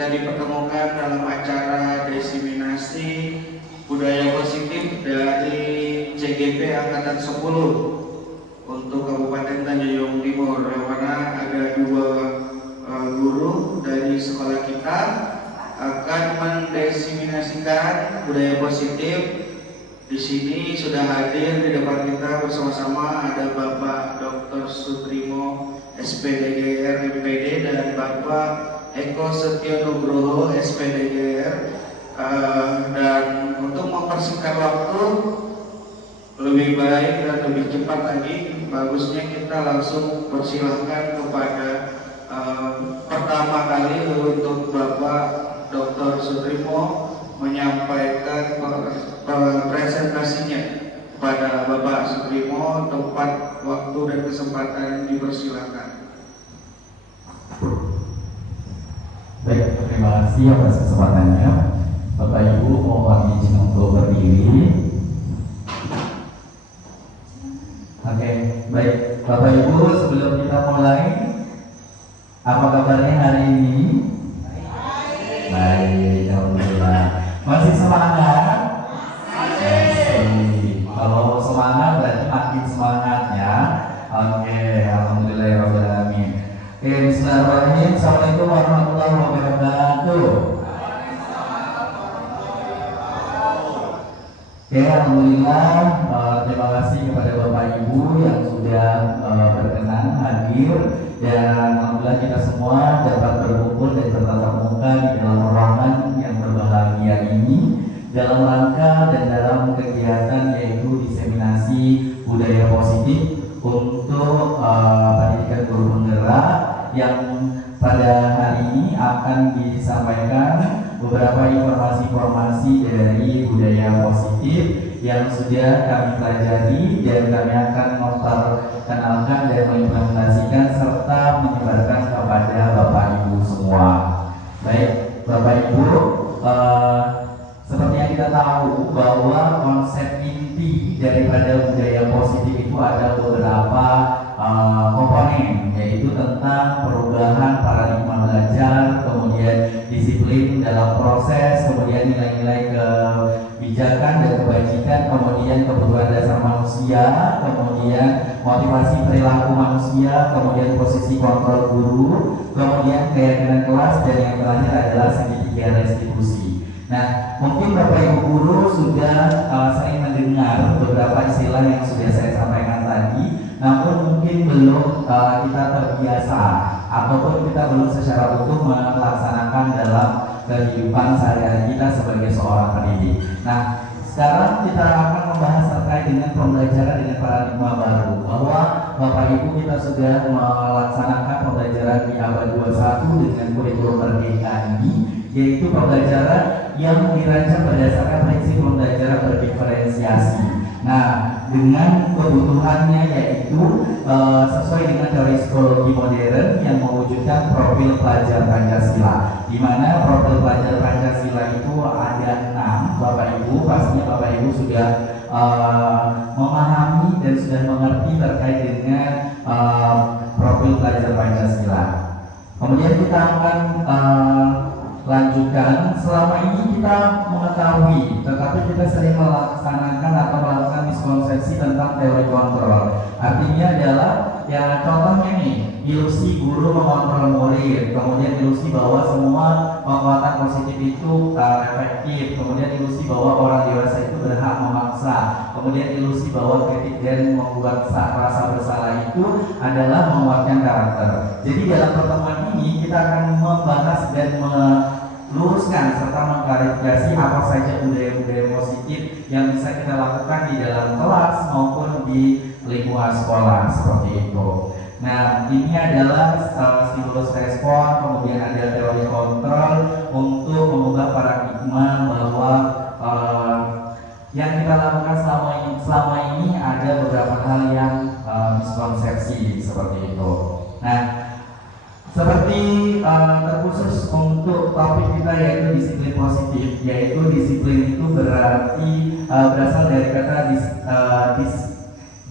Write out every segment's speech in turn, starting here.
kita dipertemukan dalam acara diseminasi budaya positif dari CGP Angkatan 10 untuk Kabupaten Tanjung Timur, yang mana ada dua guru dari sekolah kita akan mendiseminasikan budaya positif. Di sini sudah hadir di depan kita bersama-sama ada Bapak Dr. Sutrimo SPDGR MPD dan Bapak Eko Setio Nugroho SPDGR. Dan untuk mempersingkat waktu lebih baik dan lebih cepat lagi, bagusnya kita langsung persilahkan kepada pertama kali untuk Bapak Dr. Sutrimo menyampaikan presentasinya. Pada Bapak Sutrimo, tempat, waktu dan kesempatan dipersilakan. Baik, terima kasih atas kesempatannya. Bapak Ibu mohon izin untuk berdiri. Oke, baik Bapak Ibu, sebelum kita mulai, apa kabarnya hari ini? Baik, alhamdulillah. Masih semangat? Masih. Kalau semangat berarti makin semangat ya. Oke, alhamdulillahirobbilalamin. Oke, bismillahirrahmanirrahim. Assalamualaikum warahmatullahi wabarakatuh. Oke, alhamdulillah. Terima kasih kepada Bapak Ibu yang sudah berkenan hadir, dan alhamdulillah kita semua dapat berkumpul dan bertatap muka di dalam ruangan yang berbahagia ini dalam rangka dan dalam kegiatan yaitu diseminasi budaya positif untuk pendidikan guru penggerak, yang pada hari ini akan disampaikan beberapa informasi-informasi dari budaya positif yang sudah kami pelajari dan kami akan memperkenalkan dan mengimplementasikan serta menyebarkan kepada Bapak Ibu semua. Baik Bapak Ibu, seperti yang kita tahu bahwa konsep inti daripada budaya positif itu ada beberapa komponen, yaitu tentang perubahan paradigma belajar, kemudian disiplin dalam proses, kemudian nilai-nilai kebijakan dan kebajikan, kemudian kebutuhan dasar manusia, kemudian motivasi perilaku manusia, kemudian posisi kontrol guru, kemudian keyakinan kelas, dan yang terakhir adalah segitiga restitusi. Nah, mungkin Bapak Ibu guru sudah sering mendengar beberapa istilah yang sudah saya sampaikan tadi, namun mungkin belum kita terbiasa ataupun kita belum secara utuh melaksanakan dalam kehidupan sehari-hari kita sebagai seorang pendidik. Nah, sekarang kita akan membahas terkait dengan pembelajaran dengan paradigma baru, bahwa Bapak Ibu kita sudah melaksanakan pembelajaran di abad 21 dengan kurikulum merdeka ini, yaitu pembelajaran yang dirancang berdasarkan prinsip pembelajaran berdiferensiasi. Nah, dengan kebutuhannya yaitu sesuai dengan teori psikologi modern yang mewujudkan profil pelajar Pancasila, di mana profil pelajar Pancasila itu ada 6. Bapak Ibu, pastinya Bapak Ibu sudah memahami dan sudah mengerti terkait dengan profil pelajar Pancasila. Kemudian kita akan lanjutkan. Selama ini kita mengetahui, tetapi kita sering melaksanakan atau melakukan miskonsepsi tentang teori kontrol. Artinya adalah, ya contohnya nih, ilusi guru mengontrol murid, kemudian ilusi bahwa semua penguatan positif itu efektif, kemudian ilusi bahwa orang dewasa itu berhak memaksa, kemudian ilusi bahwa kritik dan membuat rasa bersalah itu adalah menguatkan karakter. Jadi dalam pertemuan ini kita akan membahas dan meluruskan serta mengklarifikasi apa saja budaya-budaya positif yang bisa kita lakukan di dalam kelas maupun di lingkungan sekolah, seperti itu. Nah, ini adalah stimulus respon, kemudian ada teori kontrol untuk mengubah paradigma bahwa yang kita lakukan selama ini ada beberapa hal yang miskonsepsi, seperti itu. Nah, seperti terkhusus untuk topik kita yaitu disiplin positif, yaitu disiplin itu berarti berasal dari kata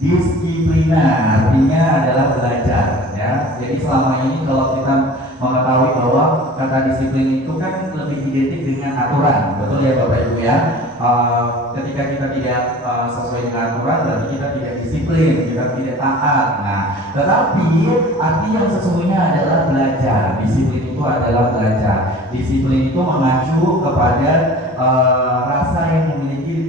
disiplina, artinya adalah belajar, ya. Jadi selama ini kalau kita mengetahui bahwa kata disiplin itu kan lebih identik dengan aturan, betul ya Bapak Ibu ya. Ketika kita tidak sesuai dengan aturan, berarti kita tidak disiplin, kita tidak taat. Nah, tetapi arti yang sesungguhnya adalah belajar. Disiplin itu adalah belajar. Disiplin itu mengacu kepada rasa yang memiliki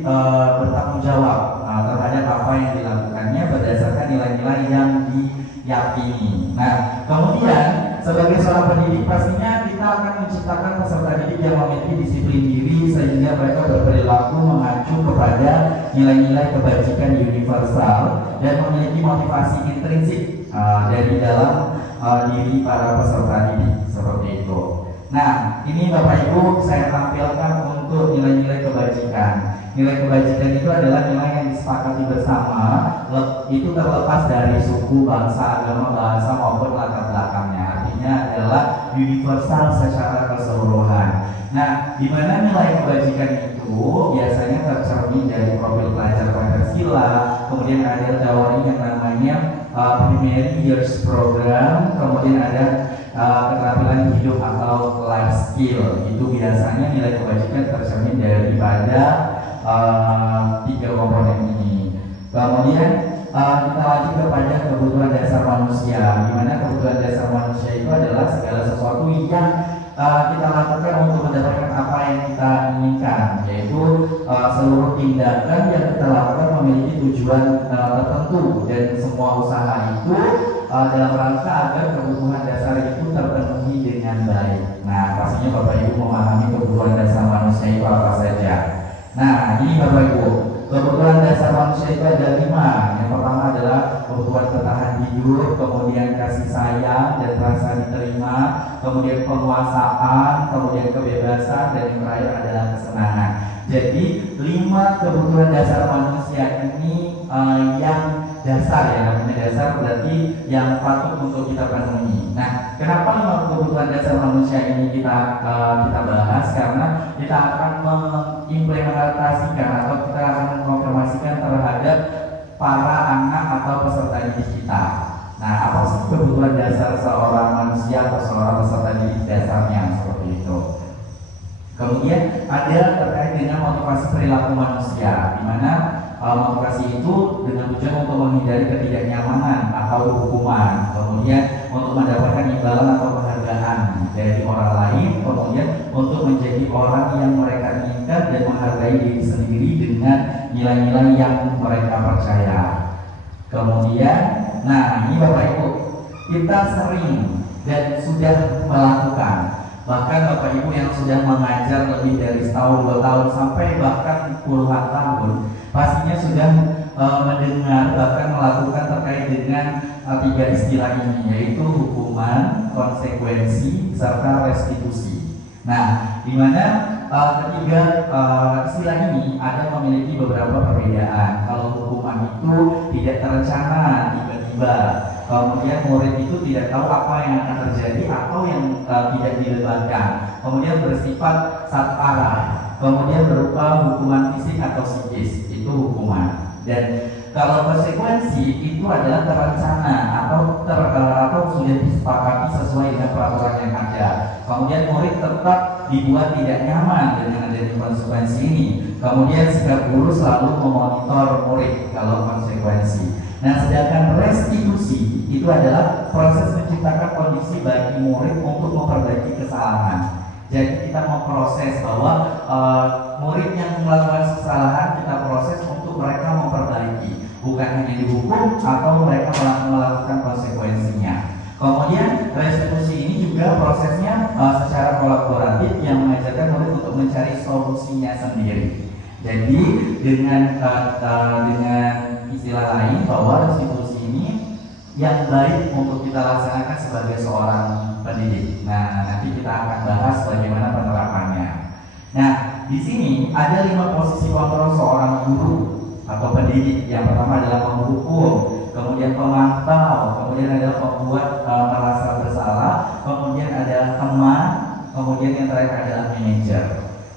bertanggung jawab terhadap apa yang dilakukannya berdasarkan nilai-nilai yang diyakini. Nah, kemudian sebagai seorang pendidik pastinya kita akan menciptakan peserta didik yang memiliki disiplin diri sehingga mereka berperilaku mengacu kepada nilai-nilai kebajikan universal dan memiliki motivasi intrinsik dari dalam diri para peserta didik seperti itu. Nah, ini Bapak Ibu saya tampilkan untuk nilai-nilai kebajikan. Nilai kebajikan itu adalah nilai yang disepakati bersama, itu terlepas dari suku, bangsa, agama, bahasa maupun latar belakangnya. Artinya adalah universal secara keseluruhan. Nah, di mana nilai kebajikan itu biasanya tercermin dari profil pelajar Pancasila, kemudian ada teori yang namanya Primary Years Program, kemudian ada keterampilan hidup atau life skill. Itu biasanya nilai kebajikan tercermin daripada tiga komponen ini. Kemudian kita lanjut kepada kebutuhan dasar manusia, di mana kebutuhan dasar manusia itu adalah segala sesuatu yang kita lakukan untuk mendapatkan apa yang kita inginkan, yaitu seluruh tindakan yang kita lakukan memiliki tujuan tertentu, dan semua usaha itu dalam rangka agar kebutuhan dasar itu terpenuhi dengan baik. Nah, pastinya Bapak Ibu memahami kebutuhan dasar manusia itu apa saja. Nah, ini Bapak Ibu, kebutuhan dasar manusia itu ada 5. Yang pertama adalah kebutuhan bertahan hidup, kemudian kasih sayang dan rasa diterima, kemudian penguasaan, kemudian kebebasan, dan yang terakhir adalah kesenangan. Jadi 5 kebutuhan dasar manusia ini yang dasar ya, namanya dasar berarti yang patut untuk kita penuhi. Nah, kenapa 5 kebutuhan dasar manusia ini kita bahas? Karena kita akan mengimplementasikan atau kita akan mengonfirmasikan terhadap para anak atau peserta didik kita. Nah, apa sih kebutuhan dasar seorang manusia atau seorang peserta didik dasarnya seperti itu? Kemudian ada terkait dengan motivasi perilaku manusia, di mana motivasi itu dengan tujuan untuk menghindari ketidaknyamanan atau hukuman, kemudian untuk mendapatkan imbalan atau penghargaan dari orang lain, kemudian untuk menjadi orang yang mereka inginkan dan menghargai diri sendiri dengan nilai-nilai yang mereka percaya. Kemudian, nah ini Bapak Ibu, kita sering dan sudah melakukan, bahkan Bapak Ibu yang sudah mengajar lebih dari setahun, 2 tahun, sampai bahkan puluhan tahun, pastinya sudah mendengar bahkan melakukan terkait dengan 3 istilah ini, yaitu hukuman, konsekuensi, serta restitusi. Nah, di mana ketiga istilah ini ada memiliki beberapa perbedaan. Kalau hukuman itu tidak terencana, tiba-tiba. Kemudian murid itu tidak tahu apa yang akan terjadi atau yang tidak dilebatkan. Kemudian bersifat satpara. Kemudian berupa hukuman fisik atau psikis, itu hukuman. Dan kalau konsekuensi itu adalah terencana atau sudah disepakati sesuai dengan peraturan yang ada. Kemudian murid tetap dibuat tidak nyaman dengan adanya konsekuensi ini. Kemudian sikap guru selalu memonitor murid kalau konsekuensi. Nah, sedangkan restitusi itu adalah proses menciptakan kondisi bagi murid untuk memperbaiki kesalahan. Jadi kita memproses bahwa murid yang melakukan kesalahan kita proses untuk mereka memperbaiki, bukan hanya dihukum atau mereka melakukan konsekuensinya. Kemudian restitusi ini juga prosesnya secara kolaboratif yang mengajarkan murid untuk mencari solusinya sendiri. Jadi dengan istilah lain bahwa restitusi ini yang baik untuk kita laksanakan sebagai seorang pendidik. Nah, nanti kita akan bahas bagaimana penerapannya. Nah, di sini ada 5 posisi kontrol seorang guru atau pendidik. Yang pertama adalah menghukum, kemudian pemantau, kemudian adalah membuat merasa bersalah, kemudian ada teman, kemudian yang terakhir adalah manajer.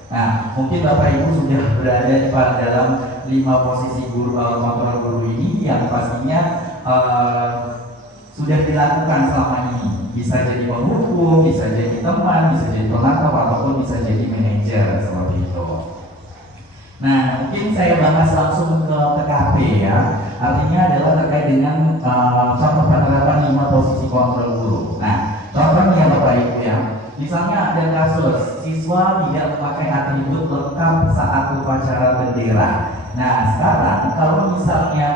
Nah, mungkin Bapak Ibu sudah berada dalam 5 posisi guru kontrol guru ini yang pastinya sudah dilakukan selama ini. Bisa jadi penghukum, bisa jadi teman, bisa jadi pengatur, ataupun bisa jadi manajer seperti itu. Nah, mungkin saya bahas langsung ke TKP ya. Artinya adalah terkait dengan contoh penerapan 5 posisi kontrol guru. Nah, contohnya Bapak Ibu ya. Misalnya ada kasus siswa tidak memakai atribut lengkap saat upacara bendera. Nah, sekarang kalau misalnya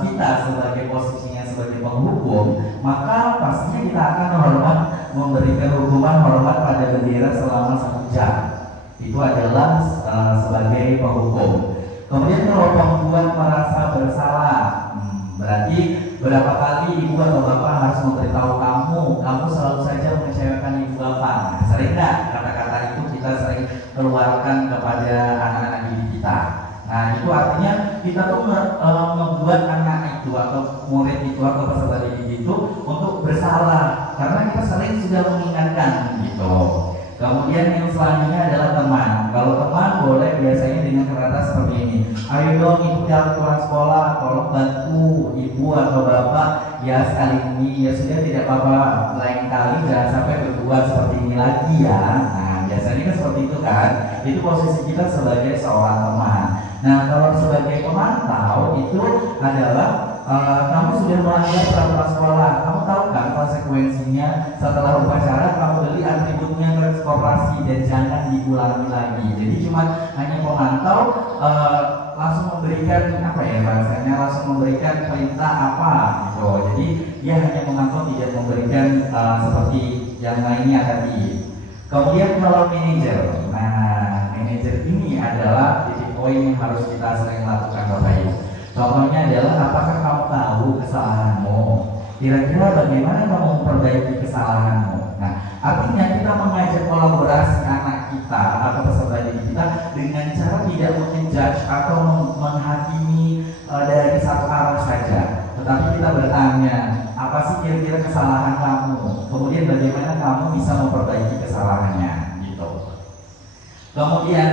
kita sebagai posisinya sebagai penghukum, maka pastinya kita akan memberikan hukuman hormat pada bendera selama 1 jam. Itu adalah sebagai penghukum. Kemudian kalau pembuat merasa bersalah, berarti berapa kali ibu atau bapak harus memberitahu kamu selalu saja mengecewakan ibu bapak. Nah, sering nggak kata-kata itu kita sering keluarkan kepada anak-anak didik kita. Nah, itu artinya kita tuh membuat anak itu atau murid itu atau peserta didik itu untuk bersalah, karena kita sering sudah mengingatkan gitu. Kemudian yang selanjutnya adalah teman. Kalau teman boleh biasanya dengan kata seperti ini. Ayo dong ikuti aturan sekolah, tolong bantu ibu atau bapak ya sekali ini, ya sudah tidak apa-apa, lain kali jangan sampai berbuat seperti ini lagi ya. Nah, biasanya kan seperti itu kan. Itu posisi kita sebagai seorang teman. Nah, kalau sebagai pemantau itu adalah kamu sudah melanggar peraturan sekolah. Kamu tahu kan konsekuensinya setelah upacara kamu beli atributnya ke koperasi dan jangan diulangi lagi. Jadi cuma hanya pemantau langsung memberikan apa ya bahasanya, langsung memberikan perintah apa gitu. Jadi dia hanya memantau, tidak memberikan seperti yang lainnya tadi. Kemudian kalau manajer, nah manajer ini adalah titik poin yang harus kita sering lakukan Bapak Ibu. Contohnya adalah apakah kamu tahu kesalahanmu? Kira-kira bagaimana kamu memperbaiki kesalahanmu? Nah, artinya kita mengajak kolaborasi anak kita atau peserta didik kita dengan cara tidak menjudge atau menghakimi dari satu arah saja. Tetapi kita bertanya, apa sih kira-kira kesalahan kamu? Kemudian bagaimana kamu bisa memperbaiki kesalahannya? Gitu. Kemudian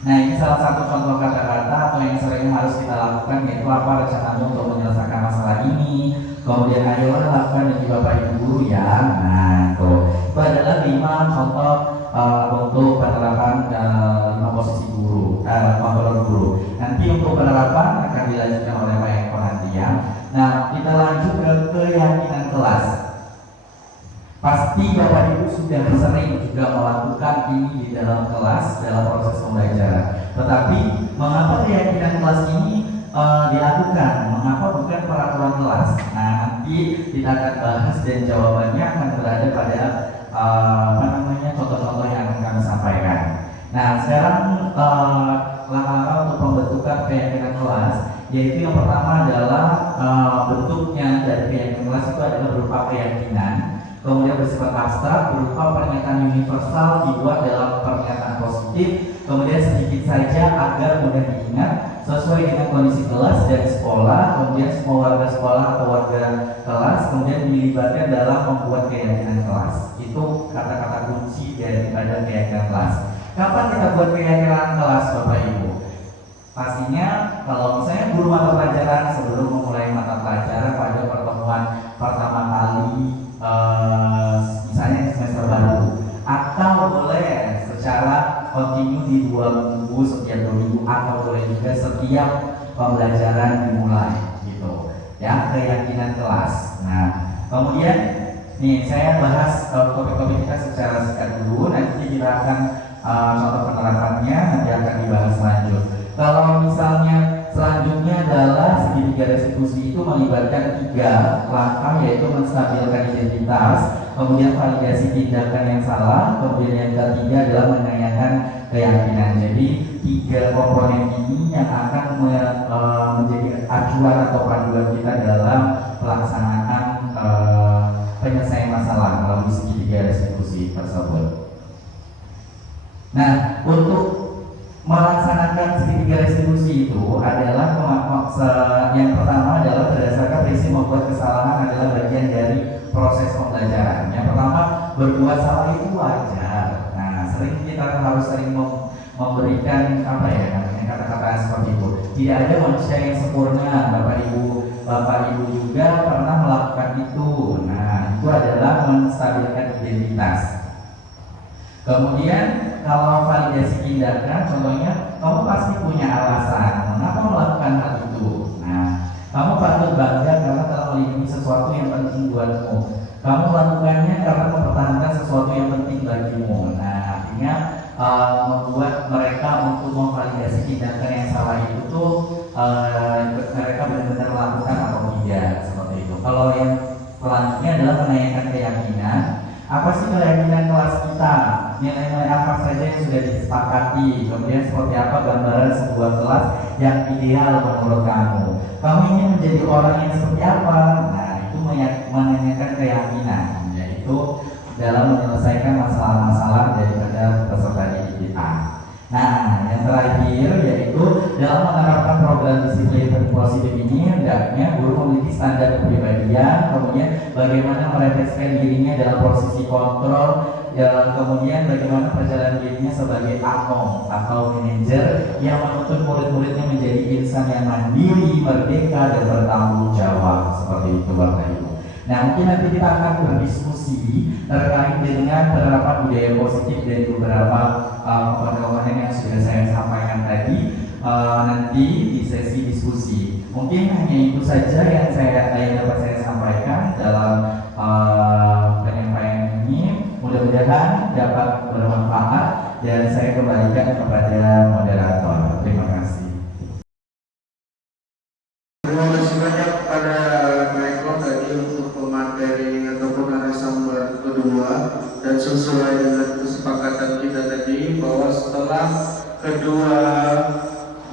nah, ini salah satu contoh kata-kata atau yang sering harus kita lakukan, yaitu apa rencanamu untuk menyelesaikan masalah ini. Kemudian ayolah lakukan dari Bapak Ibu guru ya. Nah, itu adalah 5 contoh untuk penerapan 5 posisi guru, kontrol guru. Nanti untuk penerapan akan dilanjutkan oleh Pak Eko nanti ya. Nah, kita lanjut ke keyakinan kelas. Pasti Bapak Ibu sudah sering juga melakukan ini di dalam kelas, dalam proses pembelajaran. Tetapi mengapa keyakinan kelas ini dilakukan? Mengapa bukan peraturan kelas? Nah, nanti kita akan bahas dan jawabannya akan berada pada contoh-contoh yang akan kami sampaikan. Nah, sekarang langkah-langkah untuk pembentukan keyakinan kelas, yaitu yang pertama adalah bentuknya dari keyakinan kelas itu adalah berupa keyakinan. Kemudian bersifat abstrak berupa pernyataan universal dibuat dalam pernyataan positif, kemudian sedikit saja agar mudah diingat sesuai dengan kondisi kelas dan sekolah, kemudian semua warga sekolah atau warga kelas kemudian dilibatkan dalam membuat keyakinan kelas. Itu kata-kata kunci daripada keyakinan kelas. Kapan kita buat keyakinan kelas Bapak Ibu? Pastinya kalau misalnya guru mata pelajaran sebelum memulai mata pelajaran pada pertemuan pertama kali misalnya semester baru, atau boleh secara kontinu di 2 minggu, setiap 2 minggu, atau boleh juga setiap pembelajaran dimulai gitu ya, keyakinan kelas. Nah, kemudian nih saya bahas topik-topik kita secara singkat dulu, nanti kita akan contoh penerapannya nanti akan dibahas lanjut. Kalau misalnya selanjutnya adalah segitiga restitusi itu melibatkan 3 langkah, yaitu menstabilkan identitas, kemudian validasi tindakan yang salah, kemudian yang ketiga adalah menanyakan keyakinan. Jadi 3 komponen ini yang akan menjadi acuan atau panduan kita dalam pelaksanaan penyelesaian masalah melalui segitiga restitusi tersebut. Nah, untuk melaksanakan segitiga restitusi itu adalah yang pertama adalah berdasarkan prinsip membuat kesalahan adalah bagian dari proses pembelajaran. Yang pertama, berbuat salah itu wajar. Nah, kita harus sering memberikan apa ya namanya kata-kata seperti itu. Tidak ada manusia yang sempurna. Bapak Ibu juga pernah melakukan itu. Nah, menstabilkan identitas. Kemudian kalau validasi tindakan, contohnya kamu pasti punya alasan mengapa melakukan hal itu. Nah, kamu patut bangga karena telah melindungi sesuatu yang penting buatmu. Kamu melakukannya karena mempertahankan sesuatu yang penting bagimu. Nah, artinya membuat mereka untuk memvalidasi tindakan yang salah itu tuh mereka benar-benar melakukan atau tidak, seperti itu. Kalau yang selanjutnya adalah menanyakan keyakinan. Apa sih keyakinan kelas kita? Nilai-nilai apa saja yang sudah disepakati? Kemudian seperti apa gambaran sebuah kelas yang ideal menurut kamu? Kamu ingin menjadi orang yang seperti apa? Nah, itu menanyakan keyakinan, yaitu dalam menyelesaikan masalah-masalah daripada peserta didik kita. Nah, yang terakhir yaitu dalam menerapkan program disiplin positif ini, hendaknya guru memiliki standar kepribadian, kemudian bagaimana merefleksikan dirinya dalam posisi kontrol, kemudian bagaimana perjalanan dirinya sebagai akom atau manajer yang menuntut murid-muridnya menjadi insan yang mandiri, merdeka, dan bertanggung jawab, seperti itu Bapak Ibu. Nah, mungkin nanti kita akan berdiskusi terkait dengan penerapan budaya positif dari beberapa komponen yang sudah saya sampaikan tadi nanti di sesi diskusi. Mungkin hanya itu saja yang dapat saya sampaikan dalam penyampaian ini. Mudah-mudahan dapat bermanfaat dan saya kembalikan kepada moderator. Terima kasih. Terima kasih banyak pada Michael tadi untuk pemateri ataupun narasumber kedua, dan sesuai dengan kesepakatan kita tadi bahwa setelah kedua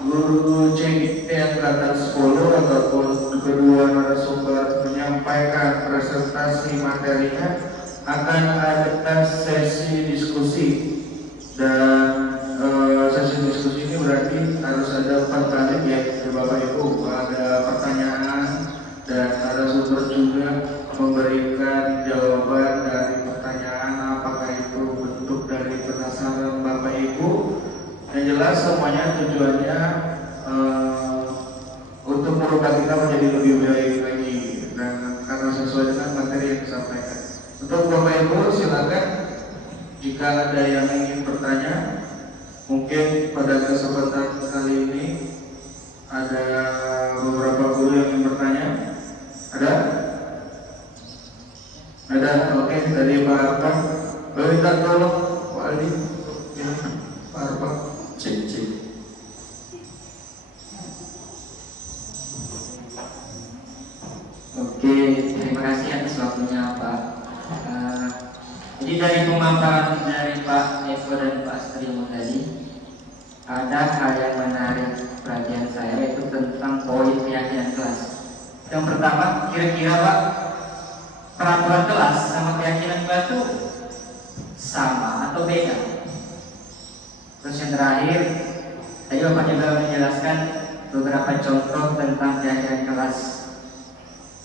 guru CGT angkatan 10 ataupun kedua narasumber menyampaikan presentasi materinya, akan ada sesi diskusi, dan sesi diskusi ini berarti harus ada 4 kali ya Bapak Ibu, ada pertanyaan dan ada sumber juga memberikan jawaban dari pertanyaan, apakah itu bentuk dari penasaran Bapak Ibu. Yang jelas semuanya tujuannya untuk merubah kita menjadi lebih baik lagi, dan karena sesuai dengan materi yang disampaikan. Untuk Bapak Ibu silakan jika ada yang ingin bertanya. Mungkin pada kesempatan kali ini ada beberapa guru yang ingin bertanya. Ada? Ada? Oke, dari Pak Arpa. Minta tolong Pak Aldi. Ya, Pak Arpa. Cek. Oke, terima kasih atas waktunya Pak. Jadi dari pemaparan dari Pak Eko dan Pak Strimo tadi, ada hal yang menarik perhatian saya, yaitu tentang poin keyakinan kelas. Yang pertama, kira-kira Pak, peraturan kelas sama keyakinan kelas itu sama atau beda? Terus yang terakhir, tadi Bapak juga menjelaskan beberapa contoh tentang keyakinan kelas.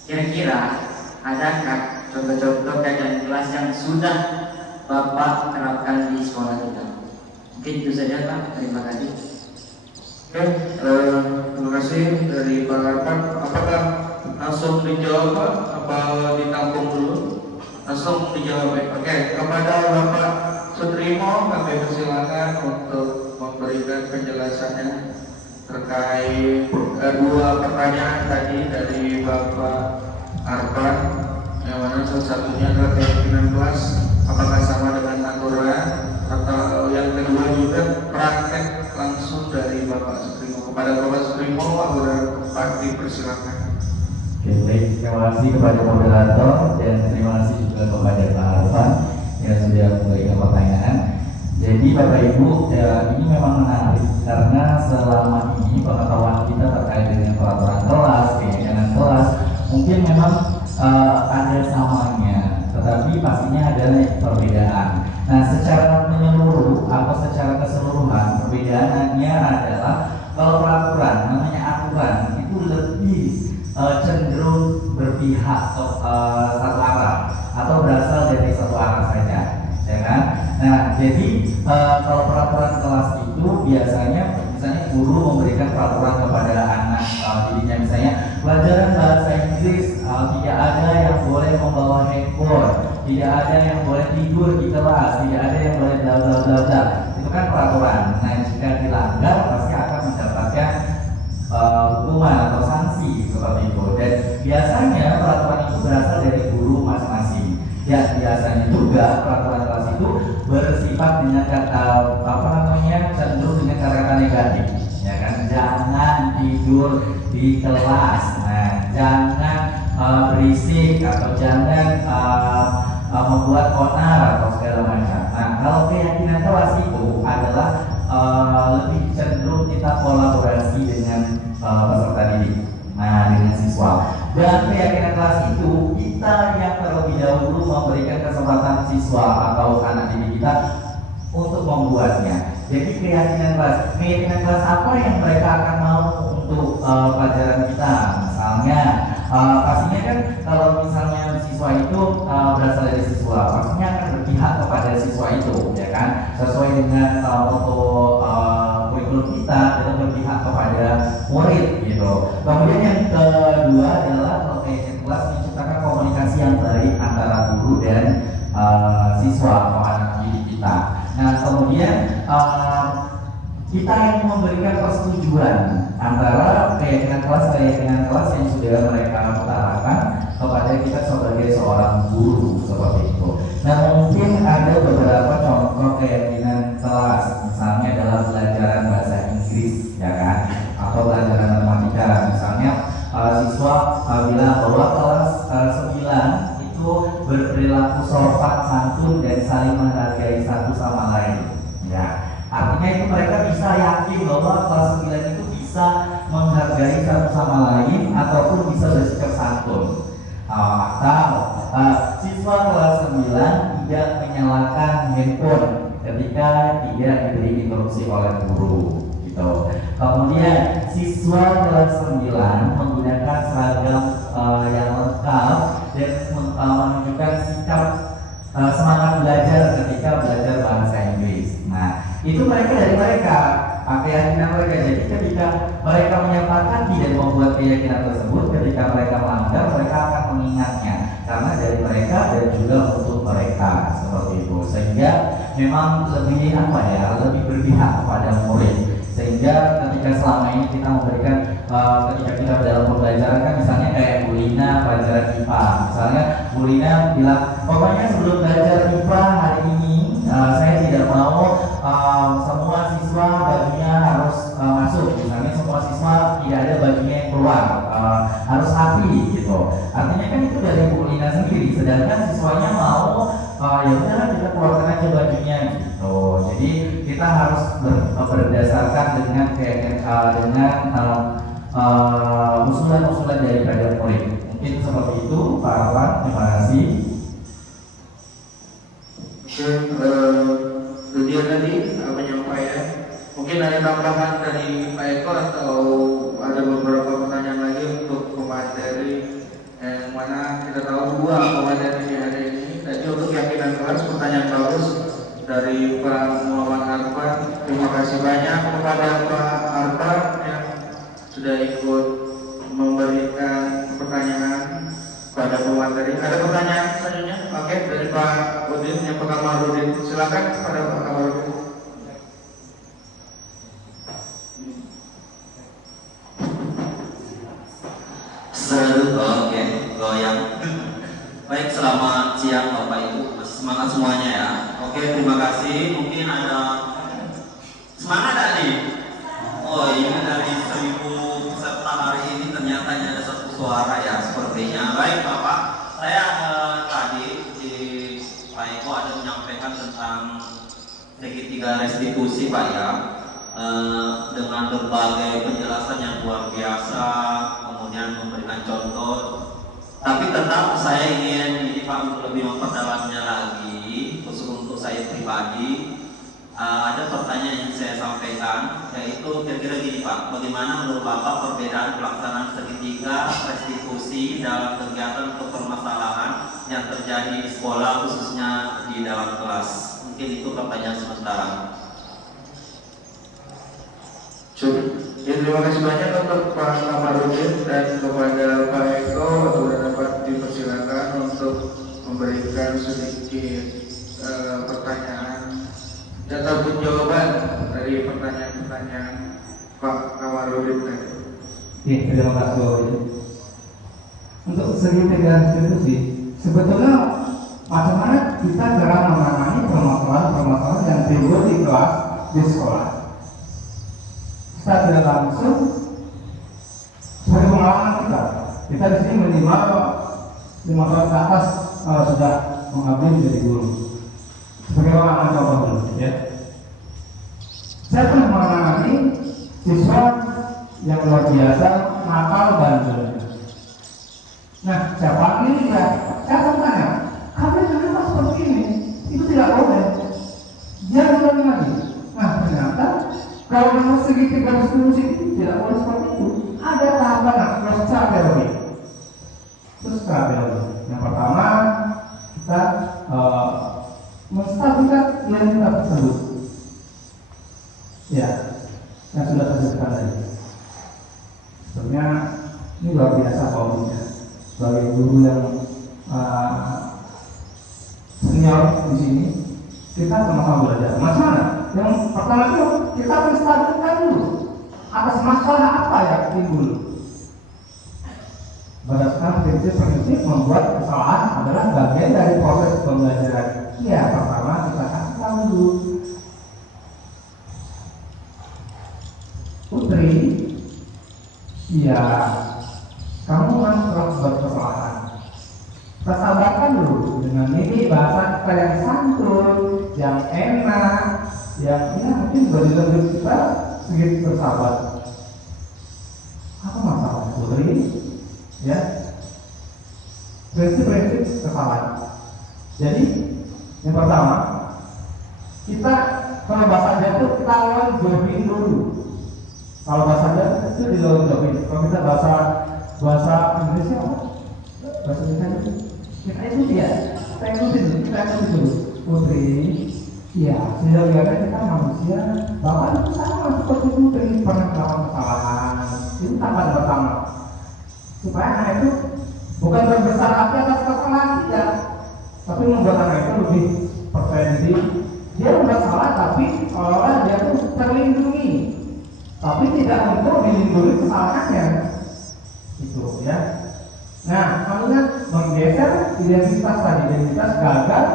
Kira-kira adakah contoh-contoh keyakinan kelas yang sudah Bapak terapkan di sekolah kita? Mungkin itu saja Pak, terima kasih. Oke, terima kasih dari Pak Arpan. Apakah langsung dijawab Pak? Apa ditampung dulu? Langsung dijawab ya. Oke, kepada Bapak Sutrimo kami persilakan untuk memberikan penjelasannya terkait dua pertanyaan tadi dari Bapak Arpan, yang mana salah satunya adalah keyakinan kelas apakah sama dengan aturan, atau yang kedua juga praktek langsung dari Bapak Supremo. Kepada Bapak Supremo, Pak dipersilakan. Oke, baik, terima kasih kepada moderator dan terima kasih juga kepada Pak Arfan yang sudah memberikan pertanyaan. Jadi Bapak Ibu, ini memang menarik karena selama ini pengetahuan kita terkait dengan peraturan kelas, keyakinan kelas mungkin memang ada samanya, tetapi pastinya ada perbedaan. Nah, secara menyeluruh atau secara keseluruhan perbedaannya adalah kalau peraturan, namanya aturan itu lebih cenderung berpihak ke satu arah atau berasal dari satu arah saja, ya kan? Nah, jadi kalau peraturan kelas itu biasanya misalnya guru memberikan peraturan kepada anak dirinya, misalnya pelajaran bahasa Inggris tidak ada yang boleh membawa handphone, tidak tidak ada yang boleh tidur di kelas, tidak ada yang boleh bla bla bla bla. Itu kan peraturan. Nah, jika dilanggar pasti akan mendapatkan hukuman atau sanksi seperti itu. Dan biasanya peraturan itu berasal dari guru masing-masing. Ya, biasanya juga peraturan kelas itu bersifat dengan kata cenderung dengan kata-kata negatif. Ya kan, jangan tidur di kelas. Nah, jangan berisik atau jangan membuat onar atau segala macam. Nah, kalau keyakinan kelas itu adalah lebih cenderung kita kolaborasi dengan peserta didik, nah dengan siswa. Dan keyakinan kelas itu kita yang terlebih dahulu memberikan kesempatan siswa atau anak didik kita untuk membuatnya. Jadi keyakinan kelas apa yang mereka akan mau untuk pelajaran kita. Misalnya pastinya kan kalau misalnya siswa itu berasal dari siswa, pastinya akan berpihak kepada siswa itu, ya kan, sesuai dengan untuk kurikulum kita berpihak kepada murid gitu. Kemudian yang kedua adalah keyakinan kelas menciptakan komunikasi yang baik antara guru dan siswa atau anak didik kita. Nah, kemudian kita yang memberikan persetujuan antara keyakinan kelas yang sudah mereka utarakan kepada kita sebagai seorang guru seperti itu. Nah, mungkin ada beberapa contoh keyakinan kelas, misalnya dalam pelajaran bahasa Inggris, ya kan, atau pelajaran matematika. Misalnya siswa bilang bahwa kelas 9 itu berperilaku sopan santun dan saling menghargai satu sama lain. Ya, artinya itu mereka bisa yakin bahwa kelas 9 itu bisa menghargai satu sama lain ataupun bisa bersikap santun. Atau siswa kelas 9 tidak menyalakan handphone ketika tidak diberi instruksi oleh guru gitu. Kemudian siswa kelas 9 menggunakan seragam yang lengkap dan menunjukkan sikap semangat belajar ketika belajar bahasa Inggris. Nah, itu mereka dari mereka, keyakinan mereka. Jadi ketika mereka menyepakati dan membuat keyakinan tersebut, ketika mereka melanggar, mereka akan mengingatnya karena dari mereka dan juga untuk mereka seperti itu. Sehingga memang lebih lebih berpihak kepada murid. Sehingga ketika selama ini kita memberikan ketika kita dalam pembelajaran kan misalnya kayak Bu Lina pelajaran IPA, misalnya Bu Lina bilang pokoknya sebelum belajar IPA hari ini saya tidak mau semua siswa bajunya harus masuk, misalnya semua siswa tidak ada bajunya yang keluar, harus rapi gitu. Artinya kan itu dari Bu Lina sendiri, sedangkan siswanya mau ya udah kita keluarkan aja bajunya gitu. Jadi kita harus berdasarkan dengan usulan-usulan daripada murid. Mungkin seperti itu Pak Arwan, terima kasih. Dia tadi penyampaian. Mungkin ada tambahan dari Pak Eko atau ada beberapa pertanyaan lagi untuk pemateri yang mana kita tahu dua pemateri di hari ini. Tadi untuk keyakinan kelas pertanyaan bagus dari Pak Muhammad Arfan. Terima kasih banyak kepada Pak Arfan yang sudah ikut memberikan pertanyaan pada pemateri. Ada pertanyaan selanjutnya? Oke, dari Pak Udin yang Pak Kamarudin. Silakan pada Pak Kamarudin. Oke, goyang. Baik, selamat siang Bapak Ibu. Masih semangat semuanya ya. Oke, terima kasih. Mungkin ada semangat tadi. Oh, ini dari 1000 peserta hari ini ternyata ada satu suara ya sepertinya. Baik Bapak, saya tadi di Pak Eko ada menyampaikan tentang segitiga restitusi Pak ya, dengan berbagai penjelasan yang luar biasa, kemudian memberikan contoh. Tapi tetap saya ingin ini Pak untuk lebih memperdalamnya lagi, khusus untuk saya pribadi. Ada pertanyaan yang saya sampaikan, yaitu kira-kira gini Pak, bagaimana menurut Bapak perbedaan pelaksanaan segitiga restitusi dalam kegiatan atau permasalahan yang terjadi di sekolah khususnya di dalam kelas? Mungkin itu pertanyaan sementara. Ya, terima kasih banyak untuk Pak Kamarudin dan kepada Pak Eko untuk dapat dipersilakan untuk memberikan sedikit Terima kasih Bapak. Untuk segitiga distribusi, sebetulnya bagaimana kita cara menangani permasalahan yang timbul di kelas di sekolah. Secara tidak langsung, sebagai pengalaman kita di sini minimal 5 tahun ke atas sudah mengabdi menjadi guru. Sebagai pengalaman contoh dulu, ya. Saya pernah menangani siswa yang luar biasa nakal bandel. Nah, saya panggil dia, saya tanya, kamu kenapa seperti ini? Itu tidak boleh. Dia ulangi lagi. Nah, ternyata kalau memang segitiga distribusi itu tidak boleh seperti itu. Ada tahapan pasca teori. Terus teori. Yang pertama kita menstabilkan identitas tersebut. Ya, yang sudah saya sebutkan tadi. Sebenarnya ini luar biasa baunya. Sebagai guru yang senior di sini, kita sama-sama belajar. Macam yang pertama itu kita menstabilkan dulu atas masalah apa yang timbul. Berdasarkan prinsip-prinsip membuat kesalahan adalah bagian dari proses pembelajaran. Ya, pertama kita kasih tahu dulu. Putri, ya, kamu kan telah buat kesalahan. Kita sabarkan dulu dengan ini bahasa kita yang santun, yang enak, yang ya mungkin bagi kita sedikit bersahabat. Apa masalah Putri? Ya, prinsip-prinsip kesalahan. Jadi yang pertama, kita kalau bahasa Jawa itu kita lawan jawabin dulu. Kalau bahasa Jawa itu di lawan jawabin. Kalau kita bahasa Indonesia apa? Bahasa Indonesia kita ikuti ya. Kita ikuti dulu. Putri, iya. Sejauh ini kita manusia. Bapak itu sama seperti Putri pernah melakukan kesalahan. Itu tahapan pertama. Supaya anak itu bukan berbesar hati atas kesalahan tidak, tapi membuat anak itu lebih percaya diri. Dia membuat salah tapi seolah-olah dia itu terlindungi, tapi tidak untuk dilindungi kesalahannya. Itu ya. Nah, kemudian menggeser identitas tadi, identitas gagal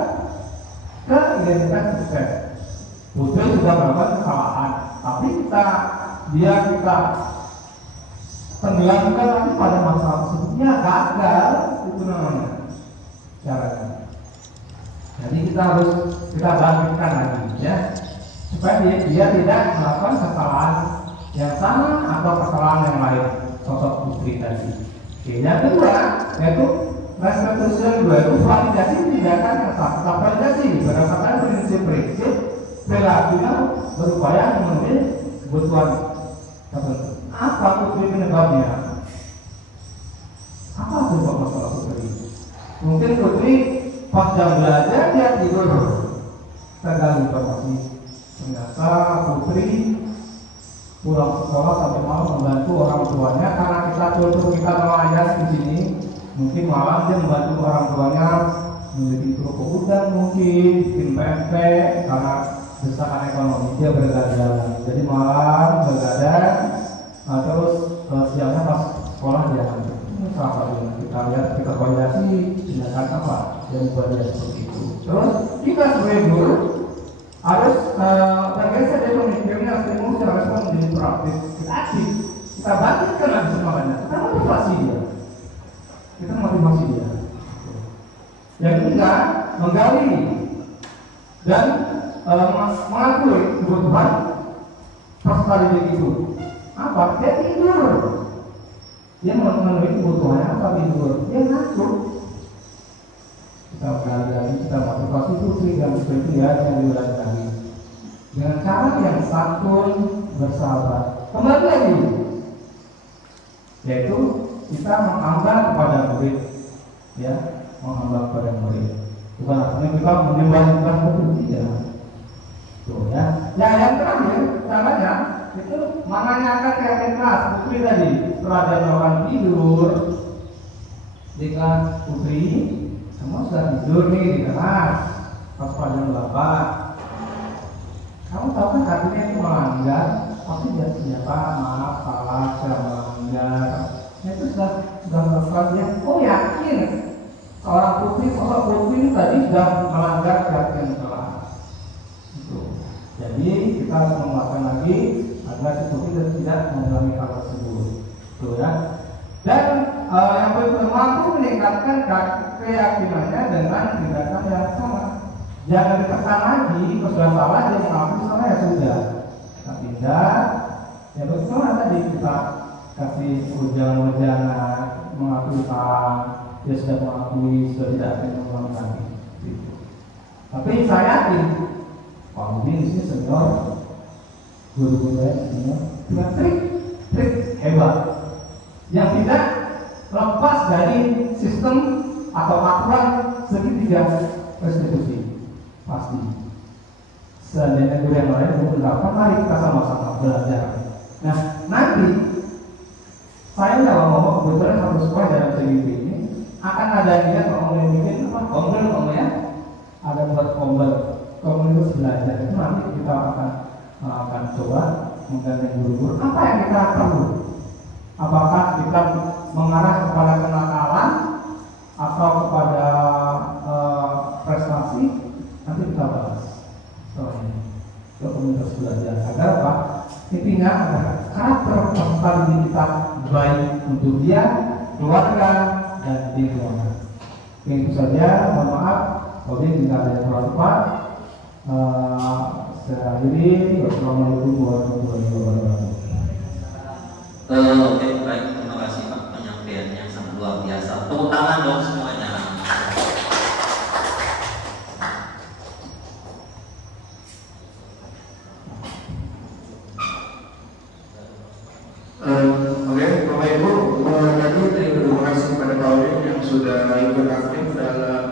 ke identitas sukses. Putri sudah melakukan kesalahan, tapi kita tenggelamkan lagi pada masalah tersebutnya gagal, itu namanya caranya. Jadi kita bangkitkan lagi ya, supaya dia tidak melakukan kesalahan yang sama atau kesalahan yang lain. Sosok Putri tadi. Oke, yang kedua yaitu restitusi yang kedua itu validasi tindakan yang sah. Validasi berdasarkan prinsip-prinsip perilakunya berupaya memenuhi kebutuhan tertentu. Apa Putri penyebabnya? Apa sebab masalah Putri? Mungkin Putri pas jam belajar dia tidur, terganggu informasi. Ternyata Putri pulang sekolah sampai malam membantu orang tuanya karena kita nelayan di sini. Mungkin malam dia membantu orang tuanya memiliki kerupuk udang, mungkin bikin pempek karena desakan ekonomi dia bergadang. Jadi malam bergadang. Nah, terus siangnya pas sekolah dia ini salah satunya kita lihat kita koordinasi tindakan apa yang membuat dia seperti itu. Terus kita sebagai guru harus tergeser dari pemikirannya stimulus yang harus menjadi proaktif, kita aktif, kita bangkitkan lagi semangatnya, kita motivasi dia. Yang ketiga menggali dan mengakui kebutuhan peserta didik itu. Apa? Dia tidur. Dia memenuhi kebutuhannya apa tidur? Dia ngantuk. Kita menggali lagi, kita motivasi Putri dan seperti ya yang diulangi lagi dengan cara yang santun, bersahabat. Kembali lagi, yaitu kita menghamba kepada murid, ya, menghamba kepada murid. Bukan artinya kita menyembahkan Putri tidak. Tuh ya. Ya yang terakhir caranya itu menanyakan kreativitas Putri tadi. Setelah dia melakukan tidur di kelas Putri, kamu sudah tidur nih di kelas pas pada Bapak. Kamu tahu kan artinya itu melanggar, tapi dia siapa? Maaf, salah, saya melanggar. Itu sudah melakukan dia. Oh yakin seorang putri, sosok putri tadi sudah melanggar keyakinan kelas. Itu. Jadi kita harus menguatkan lagi agar si putri tidak mengalami hal tersebut. Itu ya. Dan yang berikutnya mampu meningkatkan keyakinannya dengan tindakan yang sama. Jangan ditekan lagi, kalau sudah salah dia mengakui salah ya sudah. Kita pindah. Ya betul tadi kita kasih ujangan-ujangan mengakui salah, dia sudah mengakui, sudah tidak akan mengulangi lagi. Gitu. Tapi saya yakin, Pak Udin ini senior, guru-guru saya senior, dengan trik hebat yang tidak lepas dari sistem atau aturan segitiga restitusi. Pasti seandainya guru yang lain belum menerapkan, mari kita sama-sama belajar. Nah nanti saya kalau ngomong kebetulan satu sekolah dalam segi ini akan ada dia kalau mau bikin apa kombel ya, ada buat kombel komunitas belajar itu nanti kita akan coba menggandeng guru-guru apa yang kita perlu. Apakah kita mengarah kepada kenakalan atau kepada prestasi? Nanti kita bahas soal ini ke komunitas belajar agar apa? Intinya adalah karakter peserta didik kita baik untuk dia, keluarga, dan lingkungan. Itu saja. Mohon maaf, kalau jika ada yang kurang tepat. Saya akhiri. Wassalamualaikum warahmatullahi wabarakatuh. Oke, baik, terima kasih Pak, penyampaiannya sangat luar biasa. Tepuk tangan dong semuanya. Oke, Bapak Ibu, tadi terima kasih pada Pak Udin yang sudah ikut aktif dalam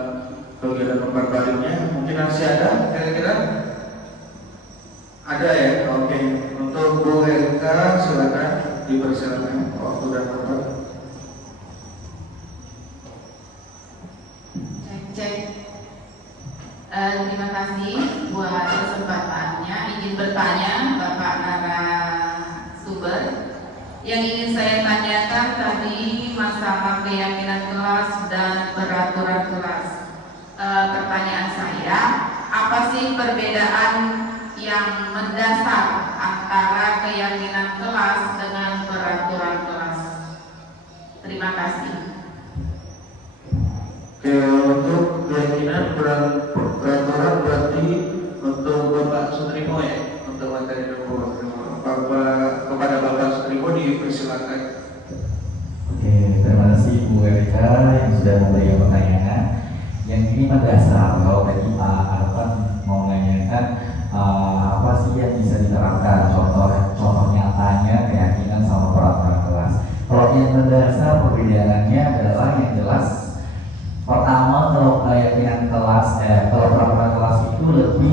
kegiatan memperbaliknya. Mungkin masih ada, kira-kira? Ada ya? Oke, untuk Bu Erika silakan dipersilakan waktu dan tempat. Cek. Terima kasih buat kesempatannya. Ingin bertanya Bapak narasumber. Yang ingin saya tanyakan tadi masalah keyakinan kelas dan peraturan kelas. Pertanyaan saya, apa sih perbedaan yang mendasar antara keyakinan kelas dengan peraturan kelas? Terima kasih. Oke, untuk keyakinan peraturan berarti untuk Bapak Sutrimo ya, untuk materi kepada Bapak Sutrimo dipersilakan. Oke, terima kasih Bu Erika yang sudah memberikan pertanyaan. Yang ini mendasar kalau tadi Pak Arfan mau menanyakan apa sih yang bisa diterapkan contoh nyatanya keyakinan sama peraturan kelas. Kalau yang mendasar perbedaannya adalah yang jelas pertama kalau keyakinan kelas kalau peraturan kelas itu lebih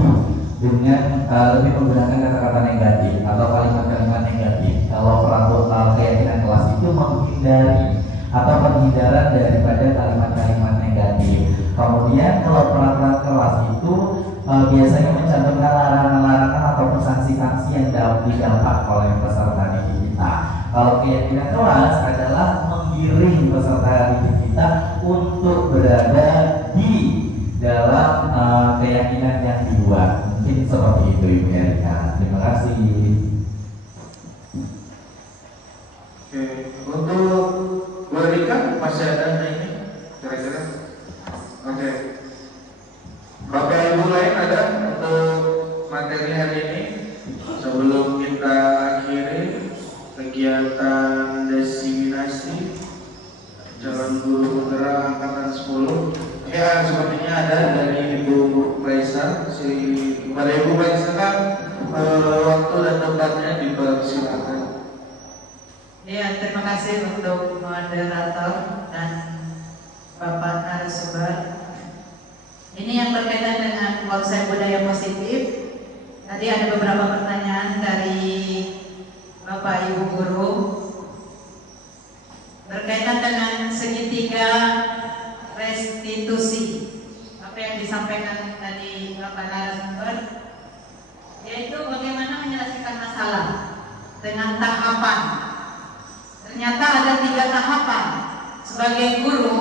menggunakan kata-kata negatif atau kalimat-kalimat negatif. Kalau peraturan keyakinan kelas itu menghindari atau penghindaran daripada kalimat-kalimat negatif. Kemudian kalau peraturan kelas itu biasanya mencantumkan larangan-larangan ataupun sanksi-sanksi yang didapat oleh peserta didik kita. Kalau keyakinan kelas adalah menggiring peserta didik kita untuk berada di dalam keyakinan yang dibuat. Mungkin seperti itu Ibu Erika. Terima kasih. Oke, untuk Bu Erika masih ada ini kira-kira? Oke. Bapak Ibu lain ada untuk materi hari ini sebelum kita akhiri kegiatan diseminasi calon guru penggerak angkatan 10. Ya, sepertinya ada dari Ibu Raisa. Kepada Ibu Raisa kan waktu dan tempatnya dipersilakan. Ya, terima kasih untuk moderator dan Bapak narasumber. Ini yang berkaitan dengan konsep budaya positif. Tadi ada beberapa pertanyaan dari Bapak Ibu guru berkaitan dengan segitiga restitusi. Apa yang disampaikan tadi Bapak narasumber, yaitu bagaimana menyelesaikan masalah dengan tahapan. ternyata ada 3 tahapan. Sebagai guru,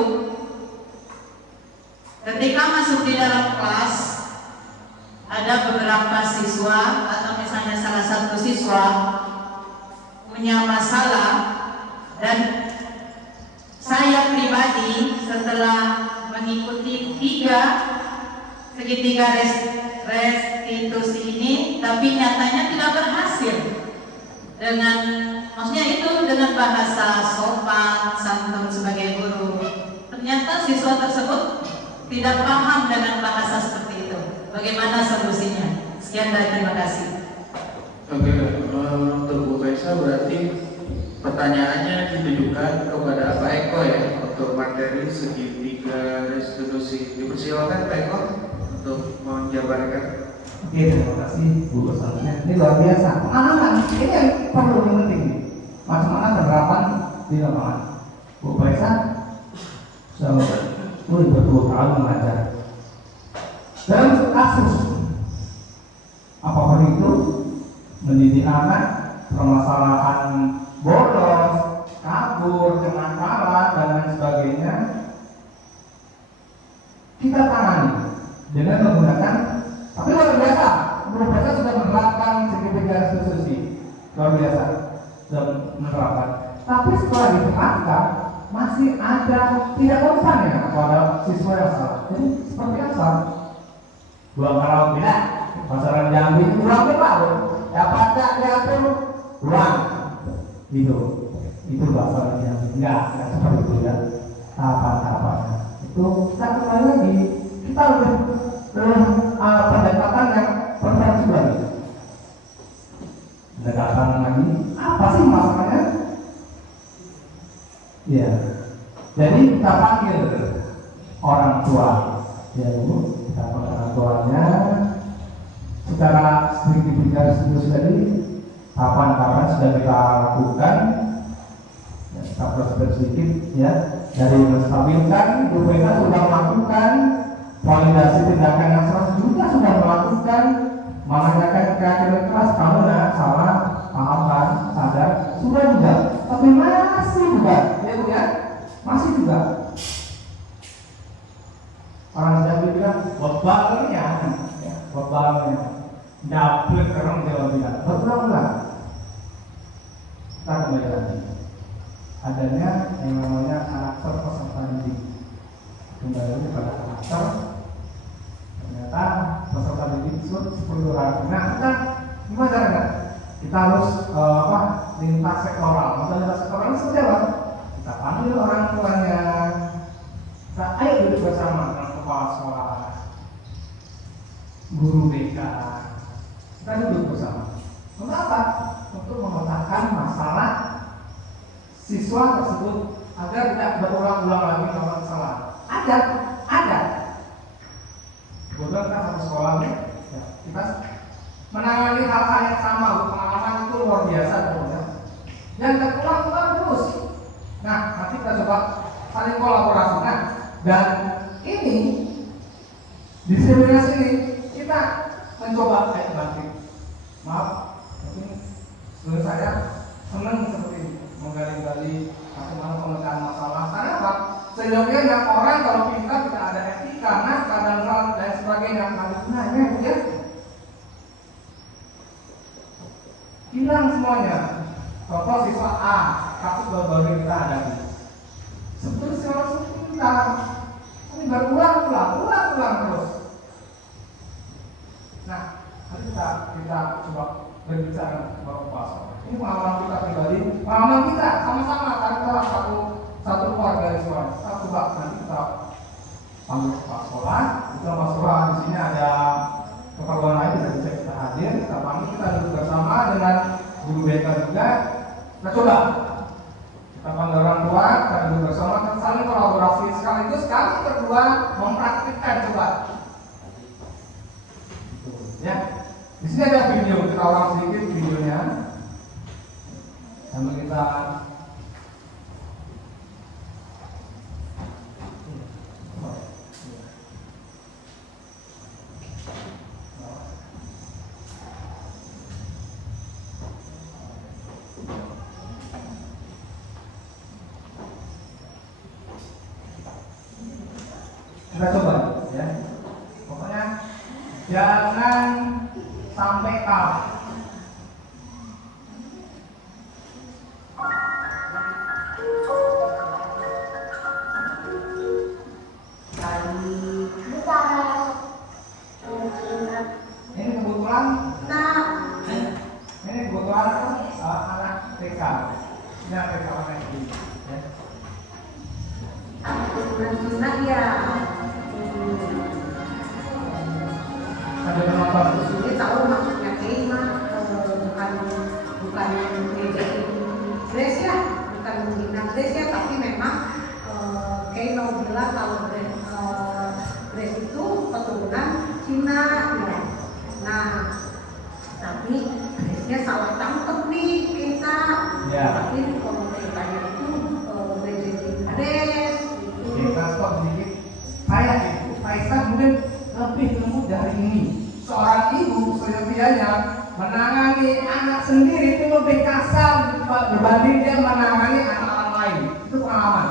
ketika masuk di dalam kelas, ada beberapa siswa atau misalnya salah satu siswa punya masalah, dan saya pribadi setelah mengikuti 3 segitiga restitusi ini, tapi nyatanya tidak berhasil. Dengan maksudnya itu dengan bahasa sopan santun sebagai guru, ternyata siswa tersebut tidak paham dengan bahasa seperti itu. Bagaimana solusinya? Sekian dan terima kasih. Oke, untuk Bu Faisa berarti pertanyaannya ditujukan kepada Pak Eko ya untuk materi segitiga restitusi. Dipersilakan Pak Eko untuk menjabarkan. Oke, terima kasih Bu Kesannya. Ini luar biasa. Pengalaman ini yang perlu yang penting. Bagaimana penerapan di lapangan. Bu Faisa sudah berdua kali mengajar. Dalam kasus apapun itu, mendidik anak, permasalahan bolos, kabur, kenakalan dan lain sebagainya, kita tangani dengan menggunakan. Tapi luar biasa, luar biasa sudah menerapkan segitiga restitusi, luar biasa sudah menerapkan. Tapi setelah diterapkan masih ada tidak kompannya pada siswa yang salah. Jadi seperti apa? Buang karau tidak, pasaran Jambi buang berapa? Dapatkan diatur uang, itu bahasa Jambi. Enggak seperti itu ya. Tahapan-tahapannya itu kita kembali lagi, kita lebih pendekatan yang perspektifan. Pendekatan lagi, apa sih masalahnya? Ya, jadi kita panggil orang tua, ya Bu, kita panggil orang tuanya secara segitiga restitusi tadi, kapan-kapan sudah kita lakukan, ya, kita proses sedikit, ya, dari menstabilkan, Bu Faisa sudah melakukan validasi tindakan yang salah juga sudah melakukan, menanyakan keyakinan keras kamu nak salah, pahamkan, sadar, sudah juga, tapi masih juga, ya Bu ya, masih juga. Orang Jawa bilang bebalnya, ya, bebalnya, dapet orang Jawa bilang, betul enggak? Kita kembali lagi, adanya yang namanya karakter peserta didik. Kembali pada karakter. Ternyata peserta didik itu seperti orang. Nah, kita gimana caranya? Kita harus lintas sektoral. Maksudnya lintas sektoral itu seperti apa? Kita panggil orang tuanya. Kita ayo duduk bersama dengan kepala sekolah, guru BK. Kita duduk bersama. Untuk apa? Untuk memetakan masalah siswa tersebut agar tidak berulang-ulang lagi melakukan kesalahan. Ada. Kebetulan kita satu sekolah nih, ya, kita menangani hal-hal yang sama. Pengalaman itu luar biasa, ya. Dan terulang-ulang terus. Nah, nanti kita coba saling kolaborasi. Nah, dan ini diskriminasi ini kita mencoba bangkit. Maaf, mungkin menurut saya senang seperti ini, menggali-gali bagaimana pemecahan masalah. Karena apa? Sejauhnya yang orang kalau pintar tidak ada etika, nakal dan sebagainya, ada gunanya, ya. Hilang semuanya. Contoh siswa A, kasus baru-baru yang kita hadapi. Seperti siswa pintar, ini berulang-ulang terus. Nah, nanti kita coba berbicara dengan Pak. Ini pengalaman kita pribadi, pengalaman kita sama-sama kan kita satu keluarga di sekolah. Kita coba nanti kita panggil Pak Sekolah. Itu Pak Sekolah di sini ada keperluan lain tidak bisa kita hadir. Kita panggil, kita duduk bersama dengan guru BK juga. Kita coba kita panggil orang tua, kita duduk bersama, kita saling kolaborasi sekaligus kami berdua mempraktikkan coba. Ya, di sini ada video, kita ulang sedikit videonya sambil kita Kita coba ya. Pokoknya jangan sampai kalah. Ini kebetulan anak TK. Ini anak TK anak ini. Ya. Ada penonton Ini tahu maksudnya Keima, bukan ngejekin Grace ya, bukan menghina Grace ya, tapi memang Keima bilang kalau Grace itu keturunan Cina ya. Nah, tapi Grace-nya salah tangkep nih kita. Ya. Tapi kalau ceritanya itu ngejekin Grace. Kita stop sedikit. Saya itu, Faisal mungkin lebih lembut dari ini. Seorang ibu sejatinya menangani anak sendiri itu lebih kasar berbanding dia menangani anak orang lain. Itu pengalaman.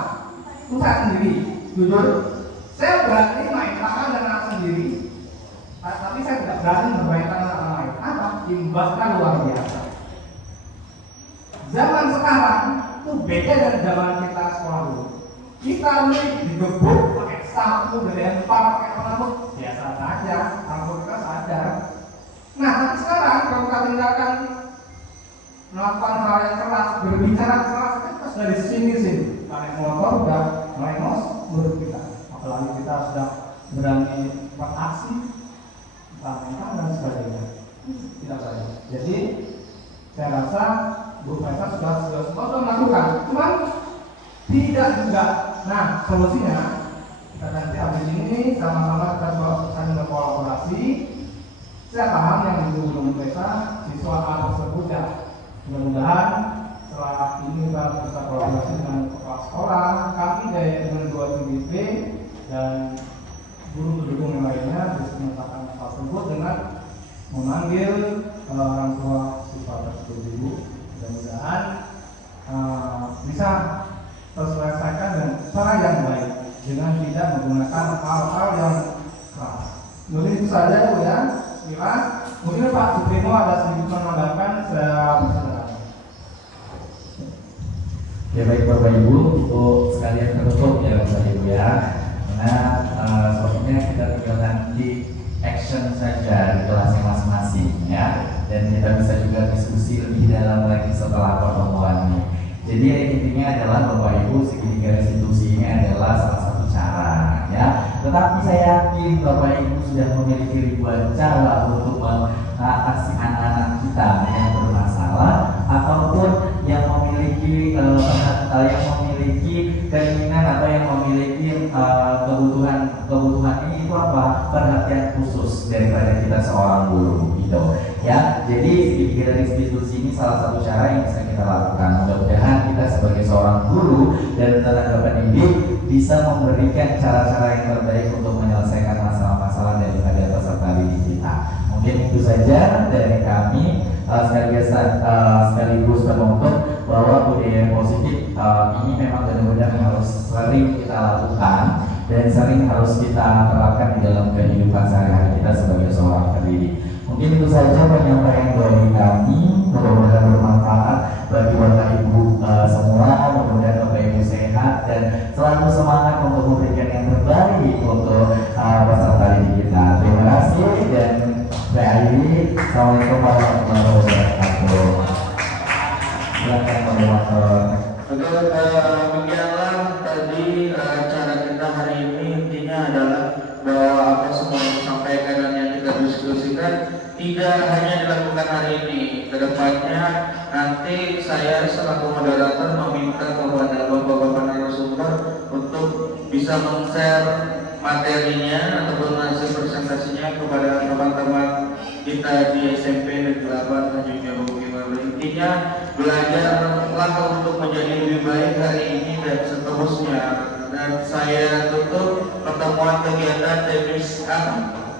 Itu saya sendiri, jujur. Saya berani main tangan dengan anak sendiri, tapi saya tidak berani bermain tangan dengan orang lain. Apa? Imbasnya luar biasa. Zaman sekarang itu beda dari zaman kita sekolah dulu. Kita digebuk pakai sapu, dilempar pakai rambut, biasa saja, rambut kita sadar. Nah, tapi sekarang kalau kita tinggalkan melakukan hal yang keras, berbicara keras, kita sudah di sini. Naik motor udah melengos menurut kita. Apalagi kita sudah berani beraksi, mental dan sebagainya. Tidak saja. Jadi saya rasa Bu Faisal sudah melakukan, cuman tidak juga. Nah, solusinya kita nanti habis ini sama-sama kita saling berkolaborasi. Saya paham yang belum bisa siswa A tersebut ya. Mudah-mudahan setelah ini kita bisa kolaborasi dengan kepala sekolah, kami dari dengan 2 TBP dan guru pendukung yang lainnya bisa menetapkan hal tersebut dengan memanggil orang tua siswa tersebut dulu. Mudah-mudahan bisa terselesaikan dengan cara yang baik dengan tidak menggunakan hal-hal yang keras. Mungkin itu saja Bu ya. Silakan. Mungkin Pak Supremo ada sedikit menambahkan, saya persilakan. Ya baik Bapak Ibu, untuk sekalian penutup ya Bapak Ibu ya. Karena sepertinya kita tinggal nanti action saja di kelasnya masing-masing ya. Dan kita bisa juga diskusi lebih dalam lagi setelah pertemuan ini. Jadi intinya adalah Bapak Ibu segitiga restitusi ini adalah salah satu cara ya. Tetapi saya yakin Bapak Ibu sudah memiliki ribuan cara untuk mengatasi anak-anak kita yang bermasalah ataupun yang memiliki keinginan atau yang memiliki kebutuhan ini itu apa? Perhatian khusus daripada kita seorang guru gitu ya. Jadi segitiga restitusi ini salah satu cara yang bisa kita lakukan. Mudah-mudahan kita sebagai seorang guru dan tenaga pendidik bisa memberikan cara-cara yang terbaik untuk menyelesaikan masalah-masalah daripada peserta didik kita. Mungkin itu saja dari kami, sekaligus penutup bahwa budaya positif ini memang benar-benar harus sering kita lakukan dan sering harus kita terapkan di dalam kehidupan sehari-hari kita sebagai seorang pendidik. Mungkin itu saja penyampaian dari kami, mudah-mudahan bermanfaat bagi Bapak Ibu semua, mudah-mudahan Bapak Ibu sehat dan selalu semangat untuk memberikan yang terbaik untuk peserta didik kita. Terima kasih dan saya akhiri. Assalamualaikum warahmatullahi wabarakatuh. Silakan moderator. Oke, demikianlah tadi acara kita hari ini. Intinya adalah bahwa apa semua yang disampaikan dan yang kita diskusikan tidak hanya dilakukan hari ini. Kedepannya nanti saya selaku moderator meminta kepada bapak-bapak narasumber untuk bisa men-share materinya ataupun hasil presentasinya kepada teman-teman kita di SMP Negeri 8 Tanjung Jabung Gimana. Intinya belajarlah untuk menjadi lebih baik hari ini dan seterusnya. Dan saya tutup pertemuan kegiatan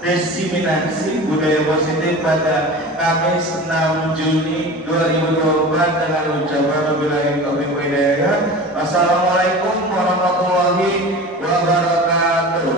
diseminasi budaya positif pada Kamis 6 Juni 2024 dengan ucapan wabillahi taufiq wal hidayah. Wassalamualaikum warahmatullahi wabarakatuh.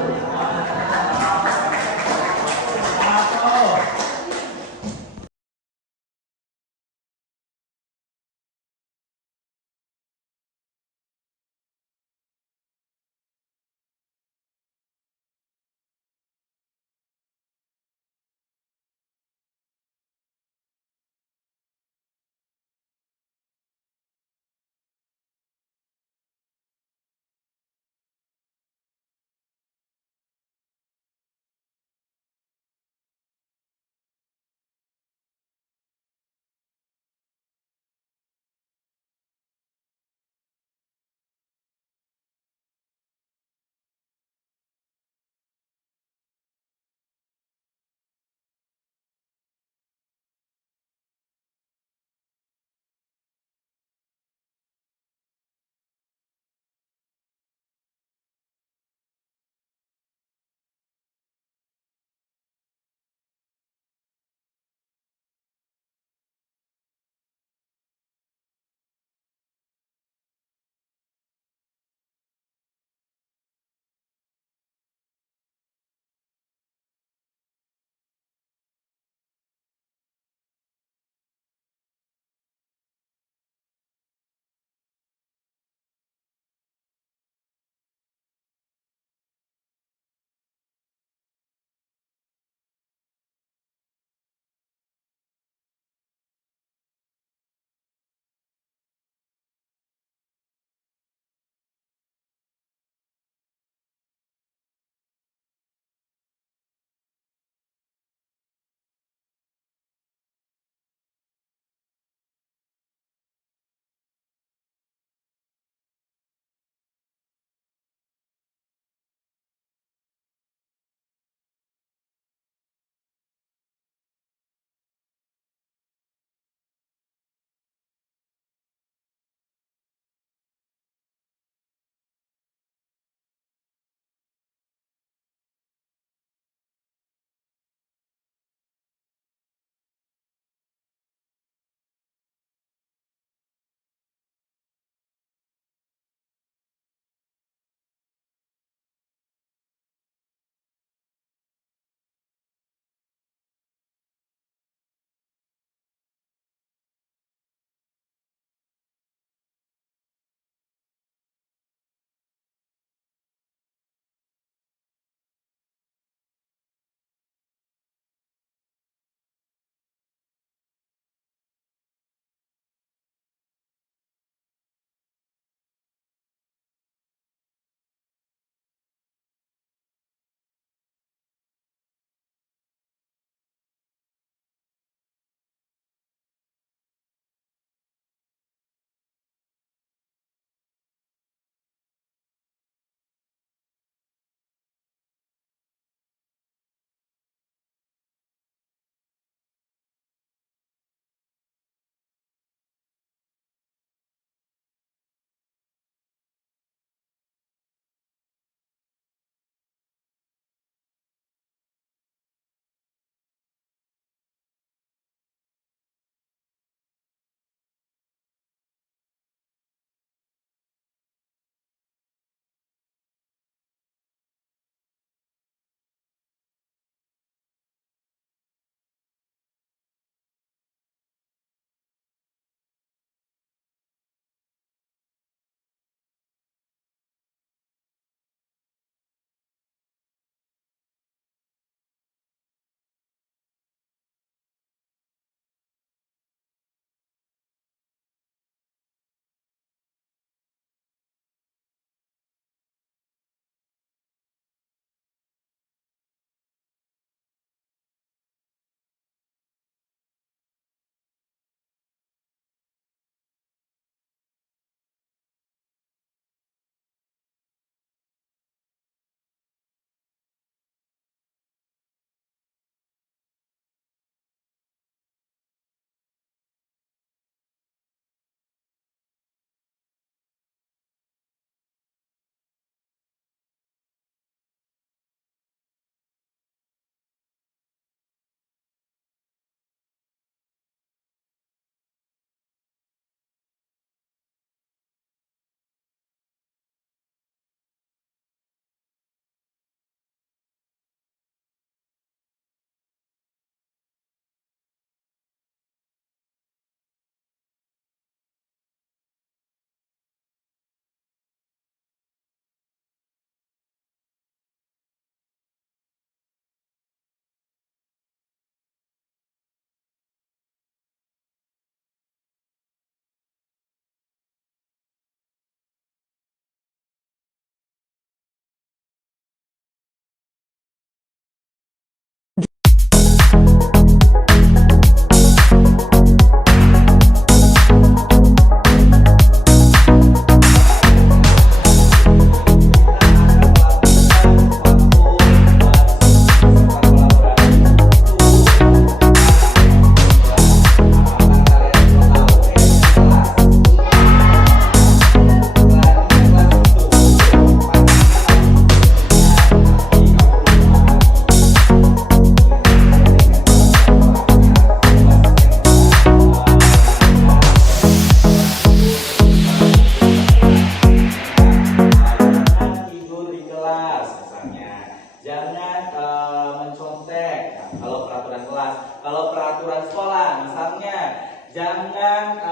jangan